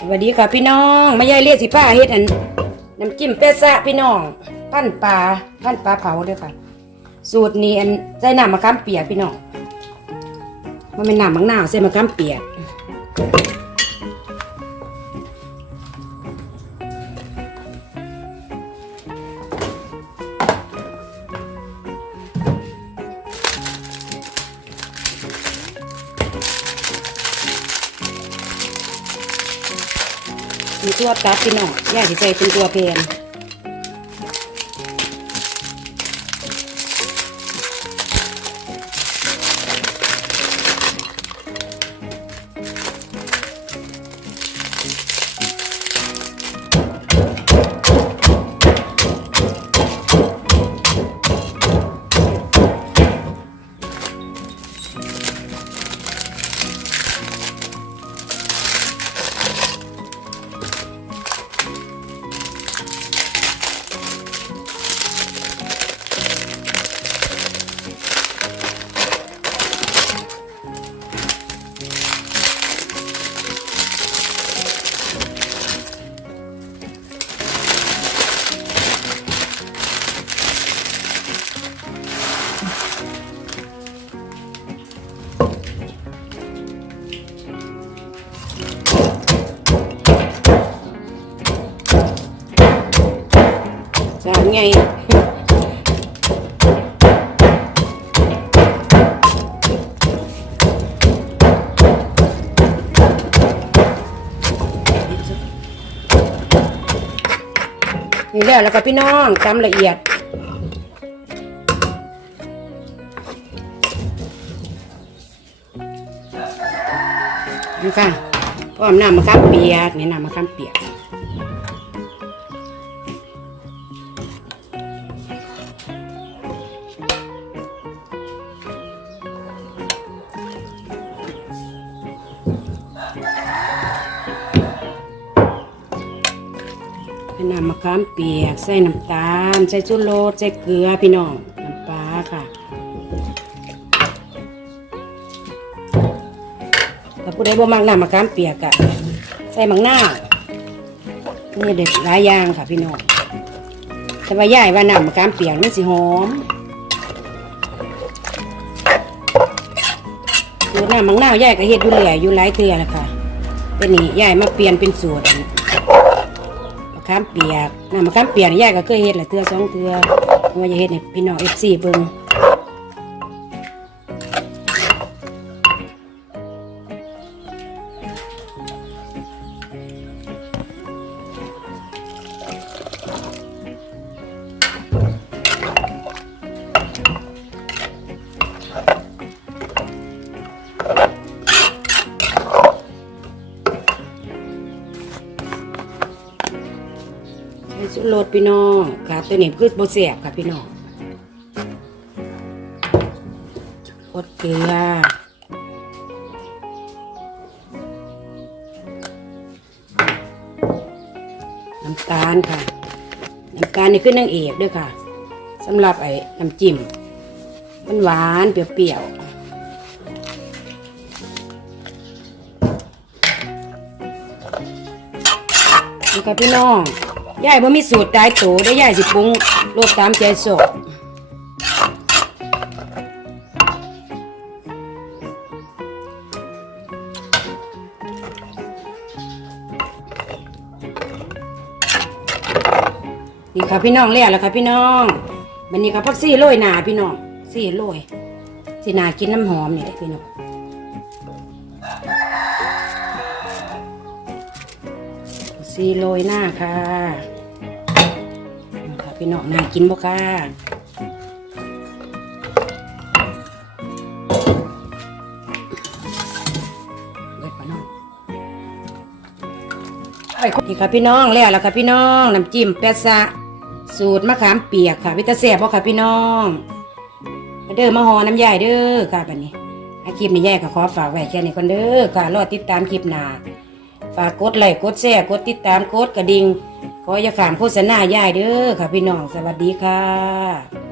สวัสดีค่ะพี่น้องมายายเรียกสิป้าเฮ็ดอันน้ำจิ้มเป๊ะซะพี่น้องพันปลาพันปลาเผาด้วยค่ะ สูตรนี้อันใส่น้ำมะขามเปียกพี่น้องมันเป็นน้ำมะนาวใส่มะขามเปียก มีตัวตับพี่น้องยายสิใส่เป็นตัวเพน จะทำไงนี่แล้วแล้วก็พี่น้องตำละเอียดนี่ค่ะพร้อมน้ำมะขามเปียกนี่น้ำมะขามเปียก น้ำมะขามเปียก ใส่น้ำตาล ใส่ชูรสใส่เกลือพี่น้อง น้ำปลาค่ะถ้าผู้ใดบ่มักน้ำมะขามเปียกอะใส่มังนานี่เด็ดหลายอย่างค่ะพี่น้องแต่ว่าย่ายว่าน้ำมะขามเปียกมันสิหอมสูตรน้ำมังนาวย่ายก็เฮ็ดอยู่เรื่อยอยู่หลายเทื่อแล้วค่ะเป็นนี่ย่ายมาเปลี่ยนเป็นสูตรน ขามเปียกน้ำมะขามเปียกนี่ยายก็เคยเฮ็ดหละเทื่อสองเทื่อมาจะเฮ็ดให้พี่น้องเอฟซีเบิ่ง รสพี่น้องค่ะ ตัวนี้คือบ่แซ่บค่ะพี่น้องรสเกลือน้ำตาลค่ะ น้ำตาลนี่คือนางเอกด้วยค่ะสำหรับไอ้น้ำจิ้มมันหวานเปรี้ยวๆนี่ค่ะพี่น้อง ยายบ่มีสูตรตายโตได้ยายสิปรุงโลดตามใจสดนี่ค่ะพี่น้องแล้วแล้วค่ะพี่น้องวันนี้ค่ะพักซี่โรยหนาพี่น้องซี่โรยที่นากินน้ำหอมนี่แหละพี่น้อง ซีโรยหน้าค่ะนี่ค่ะพี่น้องน่ากินบ่ค่ะเบิดปะน้องนี่ค่ะพี่น้องแล้วล่ะค่ะพี่น้องน้ำจิ้มแปะซะสูตรมะขามเปียกค่ะวิตาแซ่บบ่ค่ะพี่น้องมาเด้อมาหอน้ำยายเด้อค่ะแบัดนี้อคลิปนี้ยายก็ขอฝากไว้แค่นี้ก่อนเด้อค่ะรอติดตามคลิปหน้า ฝากกดไลค์กดแชร์กดติดตามกดกระดิ่งขออย่าขามโฆษณายายเด้อค่ะพี่น้องสวัสดีค่ะ